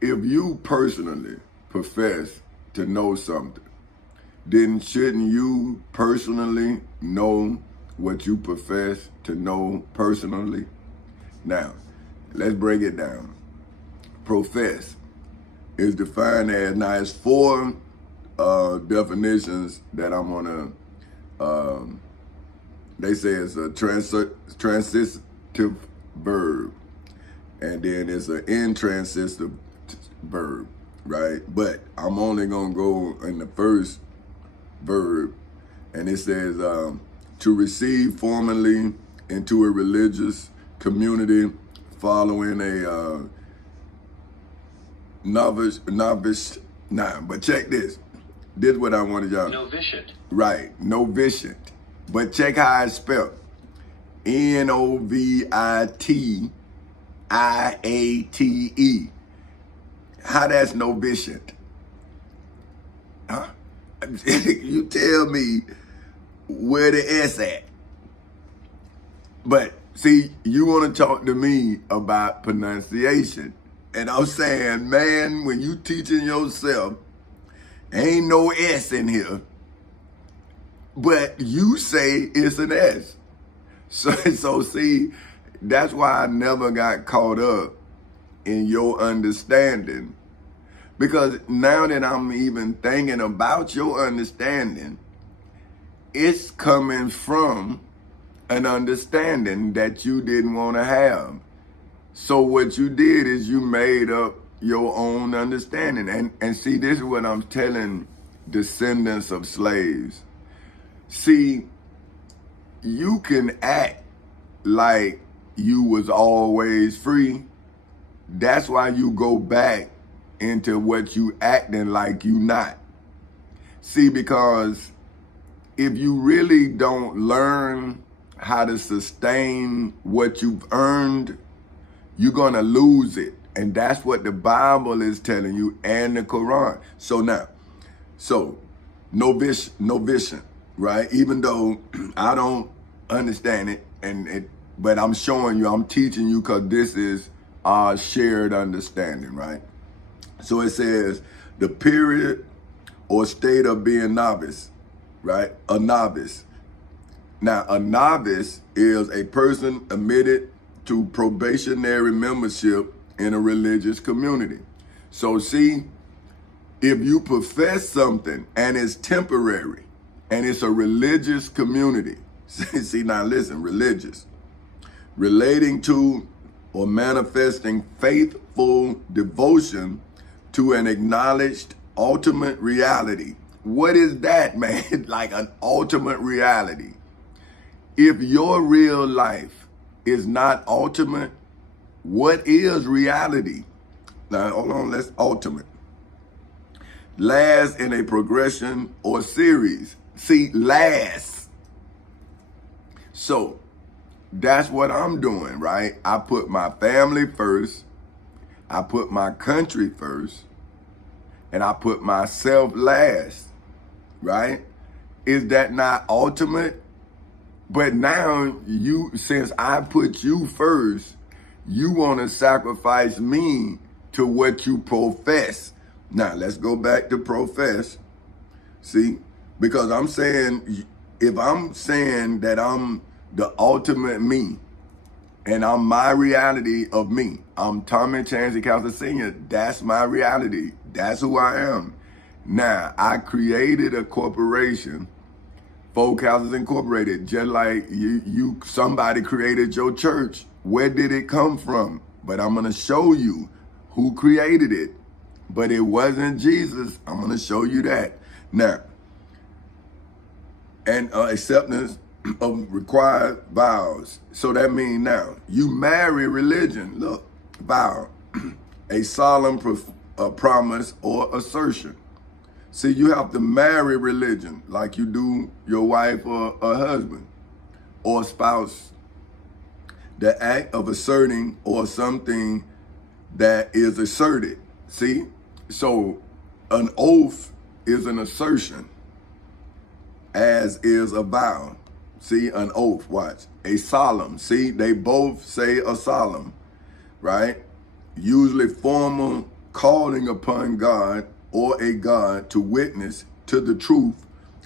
if you personally profess to know something, then shouldn't you personally know what you profess to know personally? Now, let's break it down. Profess is defined as, now it's four definitions that I'm gonna, they say it's a transitive verb, and then it's an intransitive verb, right? But I'm only gonna go in the first verb, and it says to receive formally into a religious community following a but check this. This is what I wanted y'all. Novitiate. Right, novitiate. But check how it's spelled. Novitiate. How that's novitiate? Huh? You tell me where the S at. But see, you want to talk to me about pronunciation. And I'm saying, man, when you teaching yourself, ain't no S in here, but you say it's an S. So see, that's why I never got caught up in your understanding. Because now that I'm even thinking about your understanding, it's coming from an understanding that you didn't want to have. So what you did is you made up your own understanding. And see, this is what I'm telling descendants of slaves. See, you can act like you was always free. That's why you go back into what you acting like you not. See, because if you really don't learn how to sustain what you've earned, you're gonna lose it. And that's what the Bible is telling you and the Quran. So now, novitiate, right? Even though I don't understand it, but I'm showing you, I'm teaching you, because this is our shared understanding, right? So it says the period or state of being novice, right? A novice. Now, a novice is a person admitted to probationary membership in a religious community. So see, if you profess something and it's temporary and it's a religious community, see now listen, religious, relating to or manifesting faithful devotion to an acknowledged ultimate reality. What is that, man? Like an ultimate reality. If your real life is not ultimate, what is reality? Now, hold on, let's ultimate. Last in a progression or series. See, last. So, that's what I'm doing, right? I put my family first, I put my country first, and I put myself last, right? Is that not ultimate? But now you, since I put you first, you want to sacrifice me to what you profess. Now, let's go back to profess. See, because I'm saying, if I'm saying that I'm the ultimate me, and I'm my reality of me, I'm Tommy Chancey Cowser Sr., that's my reality. That's who I am. Now, I created a corporation, Folk Houses Incorporated, just like somebody created your church. Where did it come from? But I'm going to show you who created it. But it wasn't Jesus. I'm going to show you that. Now, and acceptance of required vows. So that means now, you marry religion. Look, vow, a solemn promise or assertion. See, you have to marry religion like you do your wife or a husband or spouse. The act of asserting or something that is asserted. See? So an oath is an assertion, as is a vow. See, an oath, watch. A solemn. See, they both say a solemn, right? Usually formal calling upon God or a God to witness to the truth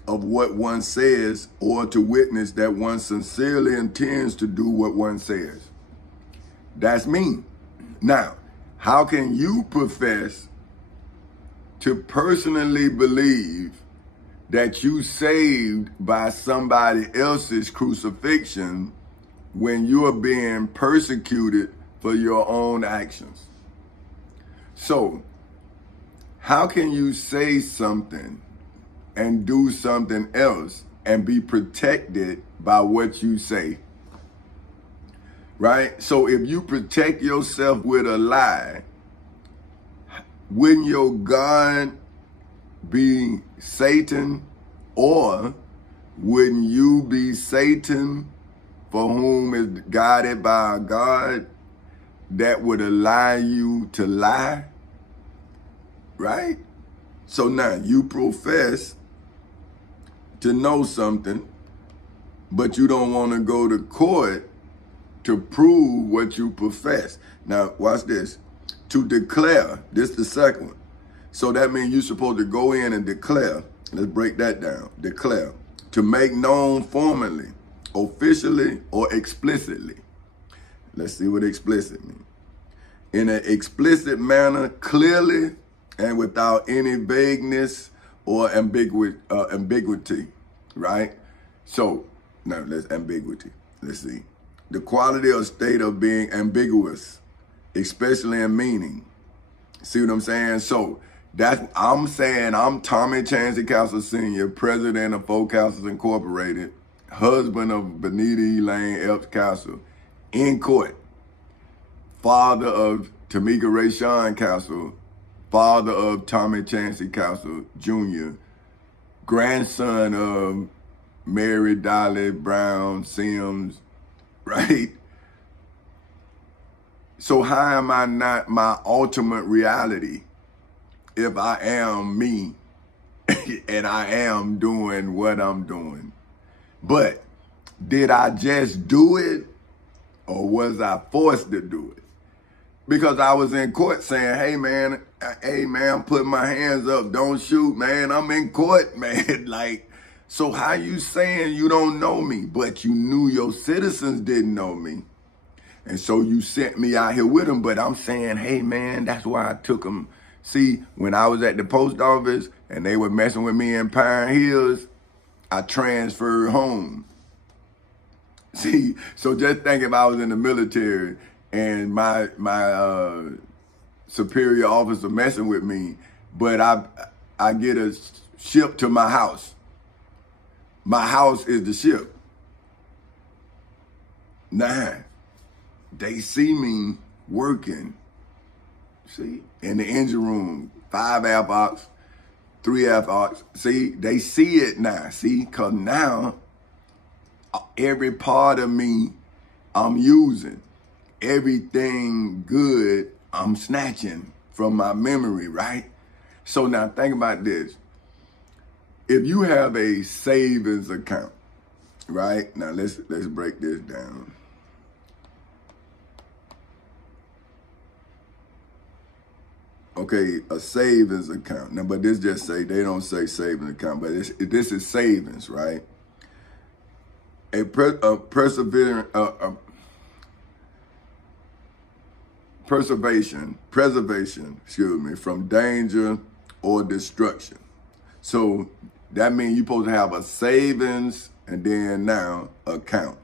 of what one says, or to witness that one sincerely intends to do what one says. That's me. Now, how can you profess to personally believe that you saved by somebody else's crucifixion when you are being persecuted for your own actions? So, how can you say something and do something else and be protected by what you say? Right? So if you protect yourself with a lie, wouldn't your God be Satan, or wouldn't you be Satan for whom is guided by a God that would allow you to lie? Right? So now you profess to know something, but you don't want to go to court to prove what you profess. Now, watch this. To declare, this is the second one. So that means you're supposed to go in and declare. Let's break that down. Declare. To make known formally, officially, or explicitly. Let's see what explicit means. In an explicit manner, clearly, and without any vagueness or ambiguity, right? So, now let's ambiguity. Let's see. The quality or state of being ambiguous, especially in meaning. See what I'm saying? So, I'm saying I'm Tommy Chancey Castle Sr., president of Folk Castles Incorporated, husband of Benita Elaine Epps Castle, in court, father of Tamika Rayshawn Castle, father of Tommy Chancey Castle Jr., grandson of Mary Dolly Brown Sims, right? So how am I not my ultimate reality if I am me and I am doing what I'm doing? But did I just do it, or was I forced to do it? Because I was in court saying, hey man, I'm putting my hands up, don't shoot, man, I'm in court, man. Like, so how you saying you don't know me, but you knew your citizens didn't know me? And so you sent me out here with them, but I'm saying, hey man, that's why I took them. See, when I was at the post office and they were messing with me in Pine Hills, I transferred home. See, so just think if I was in the military and my superior officer messing with me, but I get a ship to my house. My house is the ship. Nah, they see me working, see, in the engine room, 5 amp arcs, 3 amp arcs. See, they see it now, see, because now every part of me I'm using. Everything good I'm snatching from my memory, right? So now think about this. If you have a savings account, right? Now let's break this down. Okay, a savings account. Now, but this just say, they don't say savings account, but this is savings, right? Preservation, from danger or destruction. So that means you're supposed to have a savings and then now account,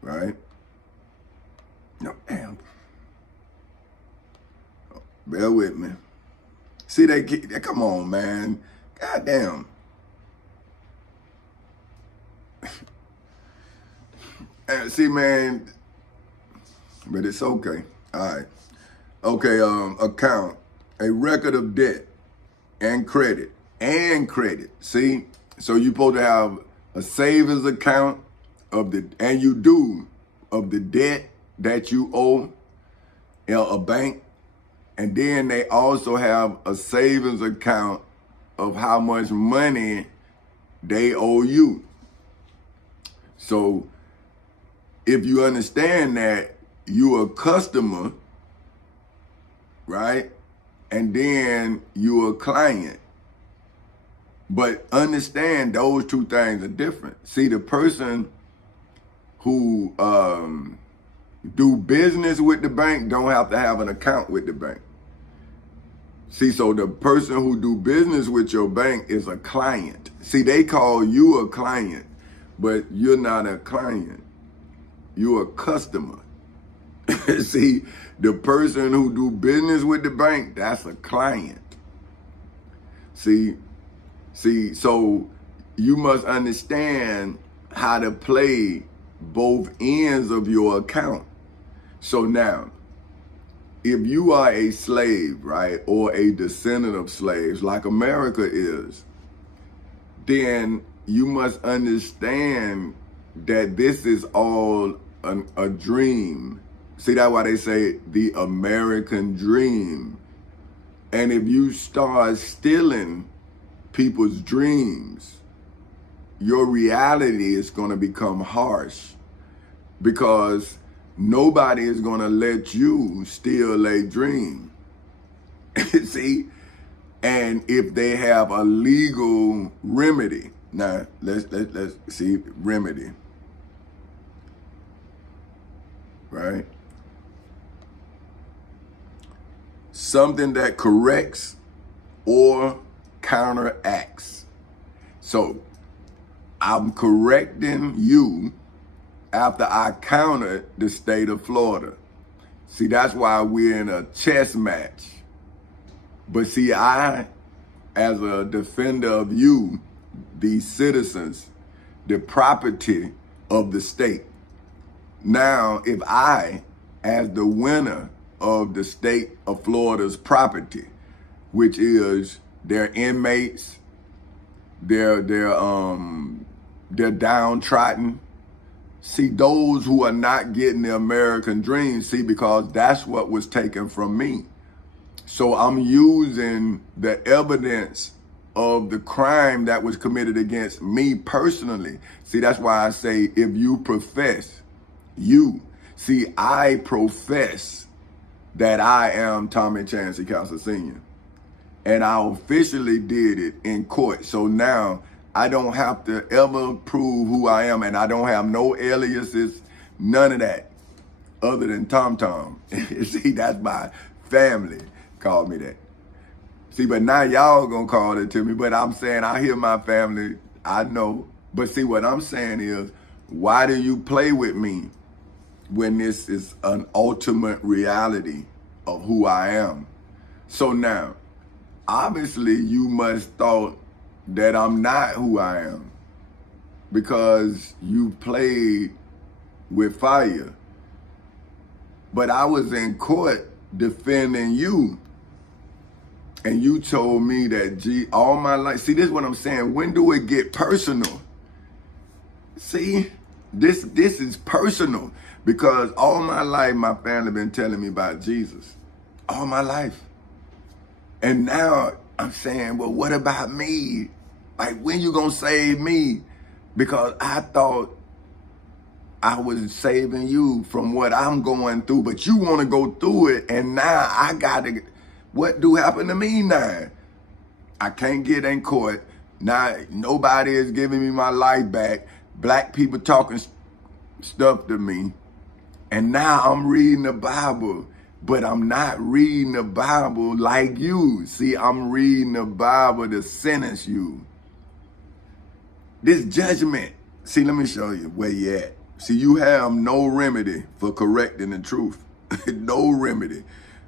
right? No, damn. Bear with me. See, they come on, man. Goddamn. See, man, but it's okay. All right. Okay, account, a record of debt and credit. See, so you're supposed to have a savings account of the debt that you owe a bank. And then they also have a savings account of how much money they owe you. So if you understand that you're a customer right? And then you're a client. But understand those two things are different. See, the person who do business with the bank don't have to have an account with the bank. See, so the person who do business with your bank is a client. See, they call you a client, but you're not a client. You're a customer. See, the person who do business with the bank, that's a client. See, so you must understand how to play both ends of your account. So now, if you are a slave, right, or a descendant of slaves, like America is, then you must understand that this is all a dream. See, that's why they say the American dream. And if you start stealing people's dreams, your reality is going to become harsh, because nobody is going to let you steal a dream. See? And if they have a legal remedy. Now, let's see, remedy. Right? Something that corrects or counteracts. So, I'm correcting you after I countered the state of Florida. See, that's why we're in a chess match. But see, I, as a defender of you, these citizens, the property of the state. Now, if I, as the winner of the state of Florida's property, which is their inmates, they're downtrodden. See, those who are not getting the American dream, see, because that's what was taken from me. So I'm using the evidence of the crime that was committed against me personally. See, that's why I say, if you profess, see, I profess that I am Tommy Chancey Castle Sr. And I officially did it in court. So now I don't have to ever prove who I am, and I don't have no aliases, none of that, other than Tom Tom. See, that's my family called me that. See, but now y'all gonna call it to me, but I'm saying I hear my family, I know. But see, what I'm saying is, why do you play with me when this is an ultimate reality of who I am? So now, obviously you must thought that I'm not who I am, because you played with fire. But I was in court defending you, and you told me that, all my life. See, this is what I'm saying. When do it get personal? See, this is personal, because all my life my family been telling me about Jesus, all my life. And now I'm saying, well, what about me? Like, when you gonna save me? Because I thought I was saving you from what I'm going through, but you want to go through it, and now I got to, what do happen to me now? I can't get in court. Now nobody is giving me my life back. Black people talking stuff to me. And now I'm reading the Bible, but I'm not reading the Bible like you. See, I'm reading the Bible to sentence you. This judgment. See, let me show you where you at. See, you have no remedy for correcting the truth. No remedy.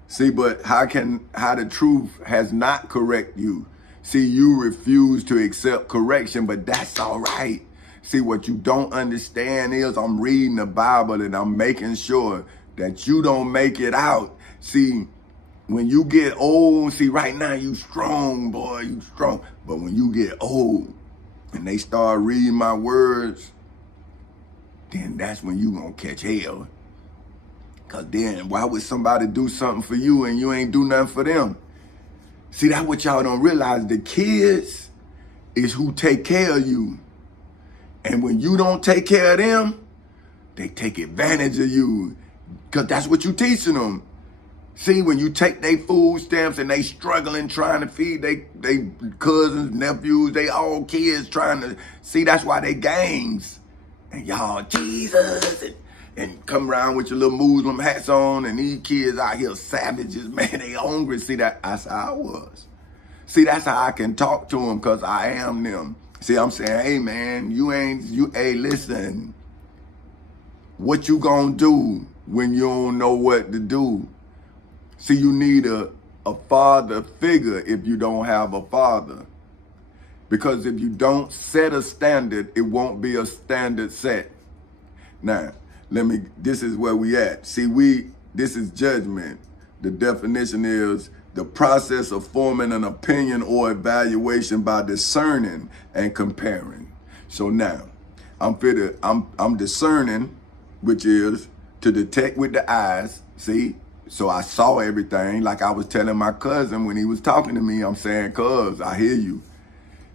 See, but how the truth has not correct you? See, you refuse to accept correction, but that's all right. See, what you don't understand is I'm reading the Bible and I'm making sure that you don't make it out. See, when you get old, see, right now you strong, boy, you strong. But when you get old and they start reading my words, then that's when you gonna catch hell. Because then why would somebody do something for you and you ain't do nothing for them? See, that's what y'all don't realize. The kids is who take care of you. And when you don't take care of them, they take advantage of you. Because that's what you teaching them. See, when you take their food stamps and they struggling trying to feed they cousins, nephews, they all kids trying to, see, that's why they gangs. And y'all, Jesus, and come around with your little Muslim hats on, and these kids out here savages, man, they hungry. See, that's how I was. See, that's how I can talk to them, because I am them. See, I'm saying, hey, man, hey, listen, what you gonna do when you don't know what to do? See, you need a father figure if you don't have a father. Because if you don't set a standard, it won't be a standard set. Now, this is where we at. See, this is judgment. The definition is the process of forming an opinion or evaluation by discerning and comparing. So now, I'm discerning, which is to detect with the eyes, see? So I saw everything, like I was telling my cousin when he was talking to me. I'm saying, cuz, I hear you.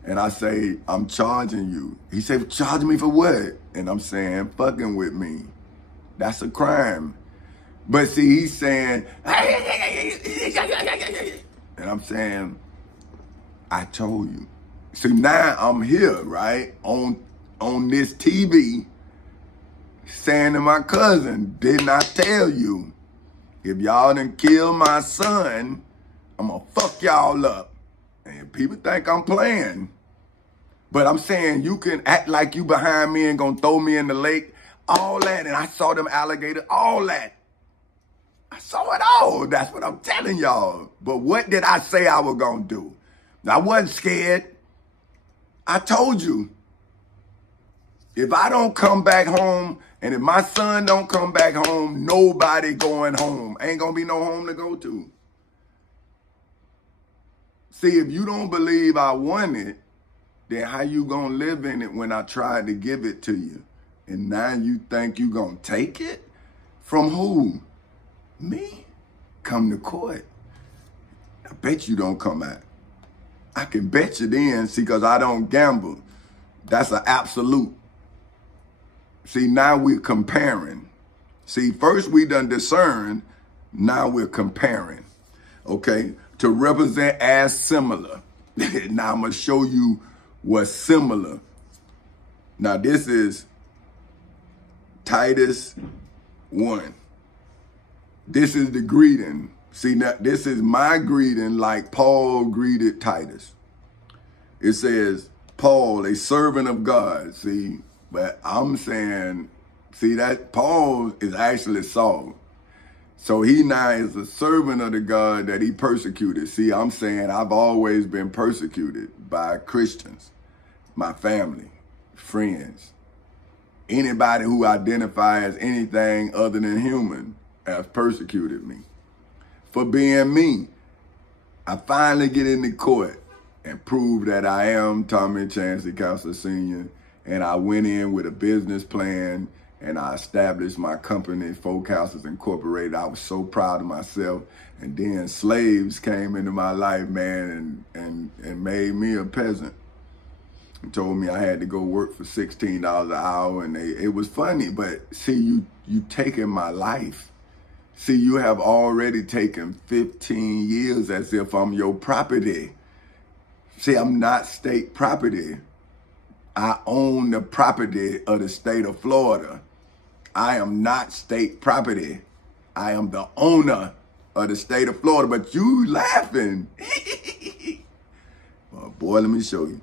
And I say, I'm charging you. He said, charge me for what? And I'm saying, fucking with me. That's a crime. But see, he's saying, and I'm saying, I told you. So now I'm here, right, on this TV, saying to my cousin, didn't I tell you? If y'all done kill my son, I'm gonna fuck y'all up. And people think I'm playing. But I'm saying you can act like you behind me and gonna throw me in the lake, all that. And I saw them alligators, all that. I saw it all. That's what I'm telling y'all. But what did I say I was gonna do? I wasn't scared. I told you. If I don't come back home, and if my son don't come back home, nobody going home. Ain't gonna be no home to go to. See, if you don't believe I want it, then how you gonna live in it when I tried to give it to you? And now you think you gonna take it? From who? Me? Come to court. I bet you don't come out. I can bet you then, see, because I don't gamble. That's an absolute. See, now we're comparing. See, first we done discern, now we're comparing. Okay? To represent as similar. Now I'm going to show you what's similar. Now this is Titus 1. This is the greeting. See, now this is my greeting like Paul greeted Titus. It says, Paul, a servant of God. See, but I'm saying, see, that Paul is actually Saul. So he now is a servant of the God that he persecuted. See, I'm saying I've always been persecuted by Christians, my family, friends, anybody who identifies as anything other than human has persecuted me for being me. I finally get into court and prove that I am Tommy Chancey Counselor Sr., and I went in with a business plan and I established my company, Folk Houses Incorporated. I was so proud of myself. And then slaves came into my life, man, and made me a peasant. And told me I had to go work for $16 an hour. And it was funny, but see, you taking my life. See, you have already taken 15 years as if I'm your property. See, I'm not state property. I own the property of the state of Florida. I am not state property. I am the owner of the state of Florida, but you laughing. Well, boy, let me show you.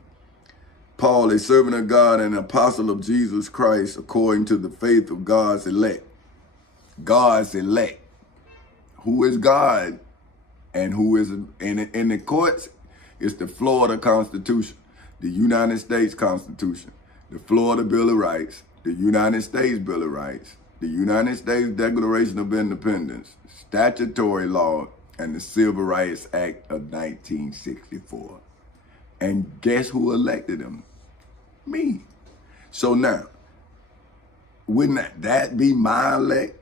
Paul, a servant of God and an apostle of Jesus Christ, according to the faith of God's elect. God's elect. Who is God? And who is in the courts? It's the Florida Constitution, the United States Constitution, the Florida Bill of Rights, the United States Bill of Rights, the United States Declaration of Independence, statutory law, and the Civil Rights Act of 1964. And guess who elected him? Me. So now, wouldn't that be my elect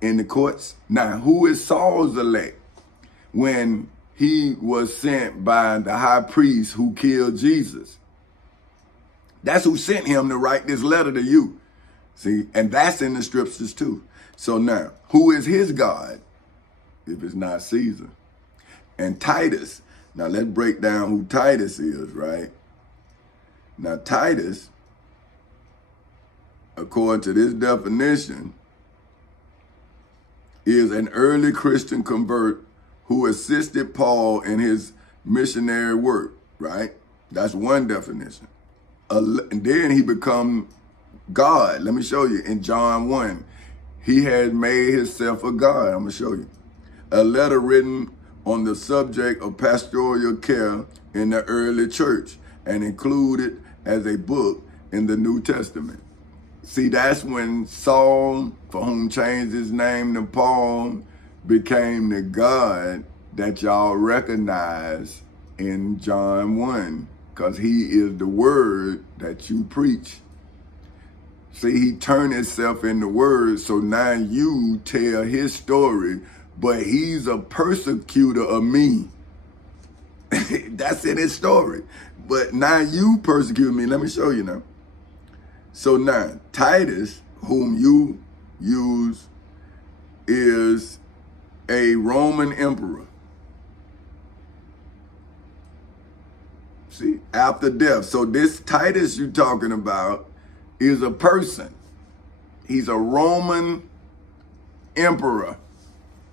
in the courts? Now, who is Saul's elect? When he was sent by the high priest who killed Jesus. That's who sent him to write this letter to you. See, and that's in the scriptures too. So now, who is his God? if it's not Caesar. And Titus, now let's break down who Titus is, right? Now Titus, according to this definition, is an early Christian convert who assisted Paul in his missionary work, right? That's one definition. And then he become God. Let me show you. In John 1, he had made himself a God. I'm going to show you. A letter written on the subject of pastoral care in the early church and included as a book in the New Testament. See, that's when Saul, for whom changed his name to Paul, became the God that y'all recognize in John 1, because he is the word that you preach. See, he turned himself into word, so now you tell his story, but he's a persecutor of me. That's in his story. But now you persecute me. Let me show you now. So now, Titus, whom you use, is a Roman emperor. See, after death. So this Titus you're talking about is a person. He's a Roman emperor.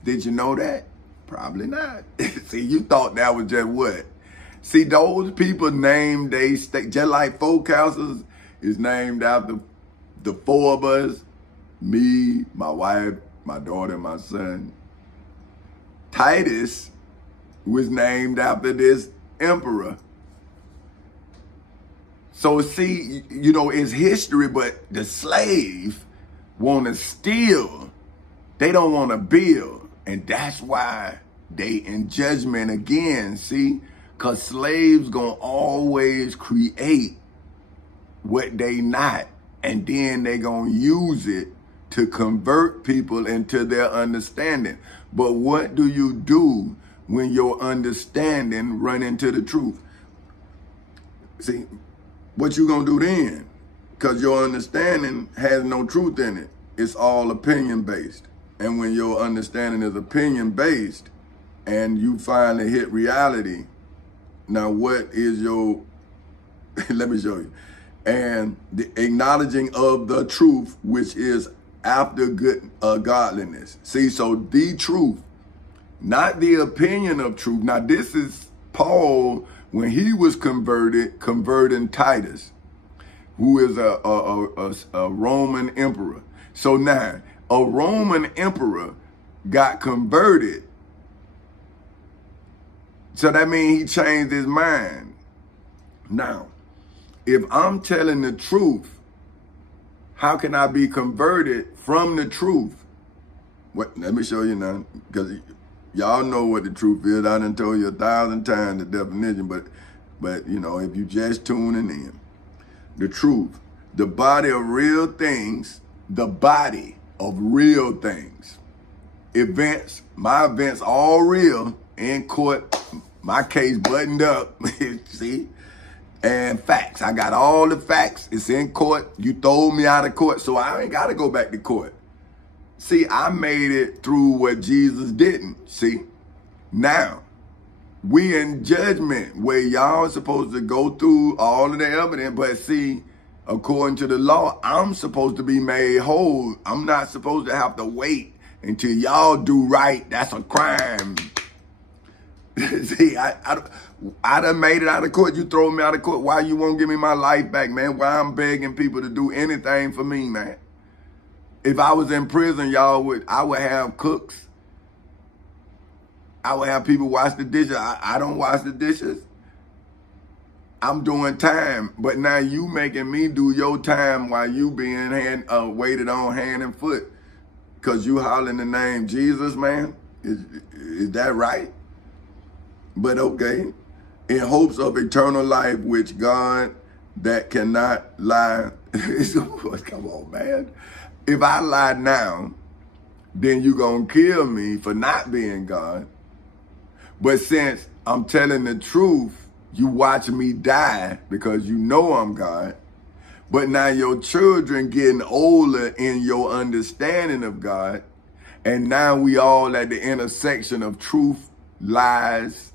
Did you know that? Probably not. See, you thought that was just what? See, those people named they state, just like folk houses is named after the four of us, me, my wife, my daughter, and my son. Titus was named after this emperor. So see, you know, it's history, but the slave want to steal. They don't want to build. And that's why they in judgment again, see? Because slaves gonna always create what they not. And then they gonna use it to convert people into their understanding. But what do you do when your understanding run into the truth? See, what you gonna do then? Because your understanding has no truth in it. It's all opinion-based. And when your understanding is opinion-based and you finally hit reality, now what is your, let me show you. And the acknowledging of the truth, which is after good godliness. See, so the truth, not the opinion of truth. Now this is Paul, when he was converting Titus, who is a Roman emperor. So now, a Roman emperor got converted. So that means he changed his mind. Now, if I'm telling the truth, how can I be converted from the truth? What? Let me show you now, because y'all know what the truth is. I done told you 1,000 times the definition, but you know, if you just tuning in, the truth, the body of real things, the body of real things, events, my events all real, in court, my case buttoned up, see, and facts. I got all the facts. It's in court. You throw me out of court, so I ain't got to go back to court. See, I made it through what Jesus didn't, see. Now, we in judgment where y'all supposed to go through all of the evidence, but see, according to the law, I'm supposed to be made whole. I'm not supposed to have to wait until y'all do right. That's a crime. See, I done made it out of court. You throw me out of court. Why you won't give me my life back, man? Why I'm begging people to do anything for me, man? If I was in prison, I would have cooks. I would have people wash the dishes. I don't wash the dishes. I'm doing time, but now you making me do your time while you being waited on hand and foot, cause you hollering the name Jesus, man. Is that right? But okay, in hopes of eternal life, which God that cannot lie. Come on, man. If I lie now, then you gonna kill me for not being God. But since I'm telling the truth, you watch me die because you know I'm God. But now your children getting older in your understanding of God, And now we all at the intersection of truth, lies,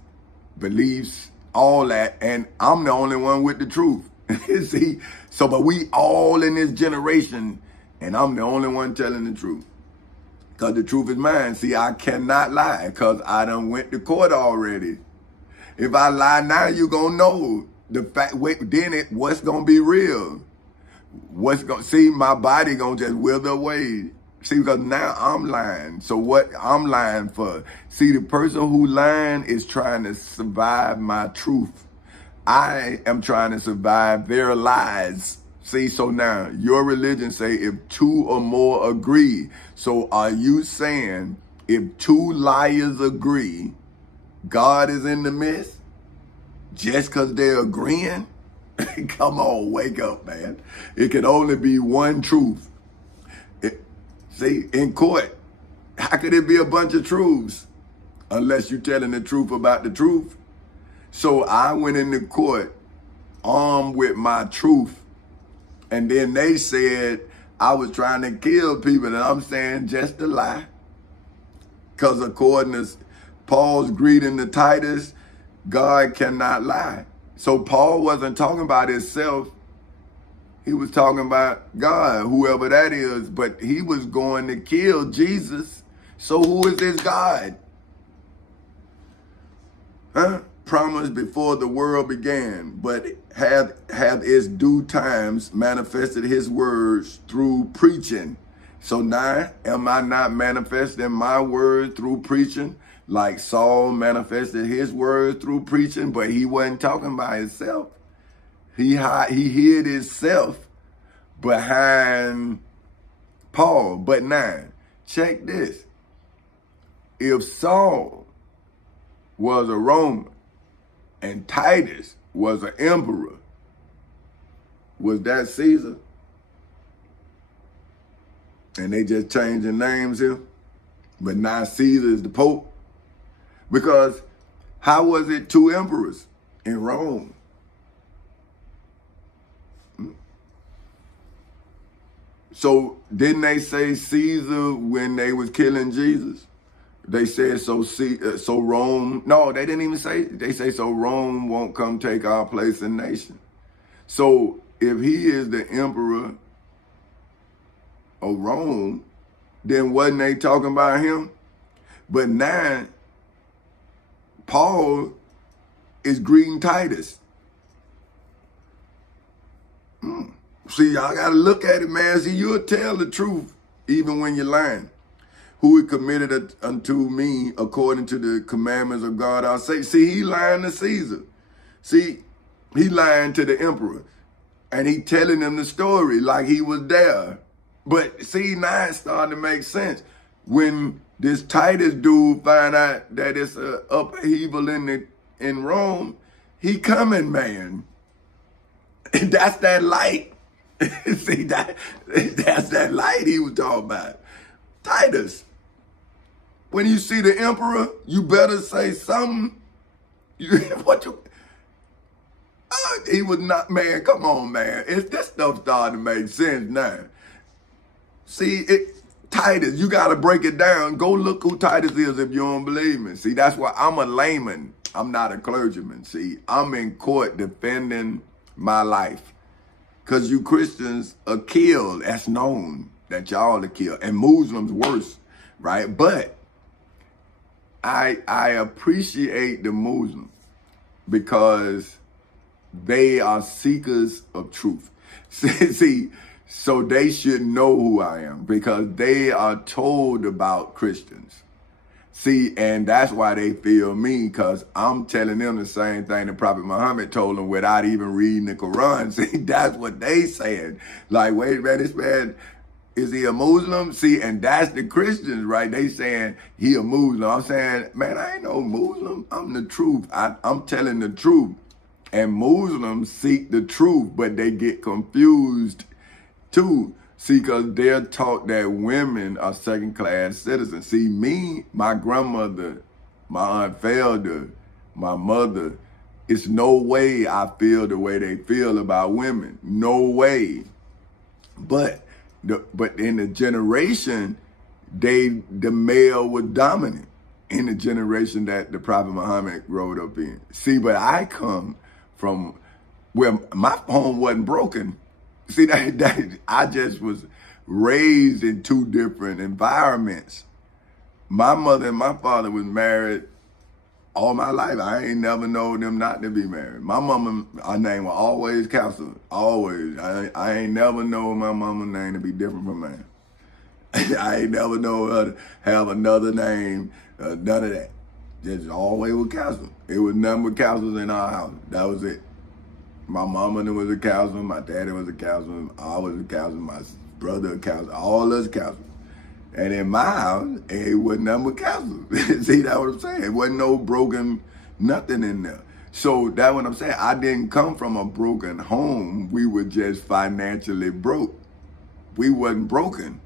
beliefs, all that. And I'm the only one with the truth. See? So, but we all in this generation, and I'm the only one telling the truth. Because the truth is mine. See, I cannot lie because I done went to court already. If I lie now, you going to know the fact. Wait, then what's going to be real? See, my body going to just wither away. See, because now I'm lying. So what I'm lying for? See, the person who lying is trying to survive my truth. I am trying to survive their lies. See, so now your religion say if two or more agree. So are you saying if two liars agree, God is in the midst just because they're agreeing? Come on, wake up, man. It can only be one truth. See, in court, how could it be a bunch of truths unless you're telling the truth about the truth? So I went into court armed with my truth. And then they said I was trying to kill people. And I'm saying just a lie. Because according to Paul's greeting to Titus, God cannot lie. So Paul wasn't talking about himself. He was talking about God, whoever that is. But he was going to kill Jesus. So who is this God? Huh? Promised before the world began, but have its due times manifested his words through preaching. So now, am I not manifesting my word through preaching? Like Saul manifested his word through preaching, but he wasn't talking about himself. He hid himself behind Paul. But now, check this. If Saul was a Roman, and Titus was an emperor, was that Caesar? And they just changing names here. But now Caesar is the Pope. Because how was it two emperors in Rome? So didn't they say Caesar when they was killing Jesus? They said, so Rome, no, they didn't even say, they say, so Rome won't come take our place in nation. So if he is the emperor of Rome, then wasn't they talking about him? But now, Paul is greeting Titus. See, y'all got to look at it, man. See, you'll tell the truth even when you're lying. Who had committed unto me according to the commandments of God, I'll say. See, he lying to Caesar. See, he lying to the emperor. And he telling them the story like he was there. But see, now it's starting to make sense. When this Titus dude find out that it's an upheaval in Rome, he coming, man. That's that light. See, that's that light he was talking about. Titus. When you see the emperor, you better say something. He was not, man, come on, man. This stuff starting to make sense now. See, Titus, you got to break it down. Go look who Titus is if you don't believe me. See, that's why I'm a layman. I'm not a clergyman. See, I'm in court defending my life. Because you Christians are killed. That's known that y'all are killed. And Muslims worse, right? But I appreciate the Muslims because they are seekers of truth. See, so they should know who I am because they are told about Christians. See, and that's why they feel me because I'm telling them the same thing that Prophet Muhammad told them without even reading the Quran. See, that's what they saying. Like, wait, man, this man, is he a Muslim? See, and that's the Christians, right? They saying he a Muslim. I'm saying, man, I ain't no Muslim. I'm the truth. I'm telling the truth. And Muslims seek the truth, but they get confused too. See, because they're taught that women are second-class citizens. See, me, my grandmother, my Aunt Felder, my mother, it's no way I feel the way they feel about women. No way. But in the generation, the male was dominant in the generation that the Prophet Muhammad growed up in. See, but I come from where my home wasn't broken. See, that I just was raised in two different environments. My mother and my father was married all my life. I ain't never known them not to be married. My mama, her name was always Counselor, always. I ain't never known my mama's name to be different from mine. I ain't never known her to have another name, none of that. Just always was Counselor. It was nothing but counselors in our house. That was it. My mama was a counselor, my daddy was a counselor, I was a counselor, my brother a counselor, all us counselors. And in my house, it wasn't nothing but counselors. See, that's what I'm saying? It wasn't no broken nothing in there. So that's what I'm saying. I didn't come from a broken home. We were just financially broke. We wasn't broken.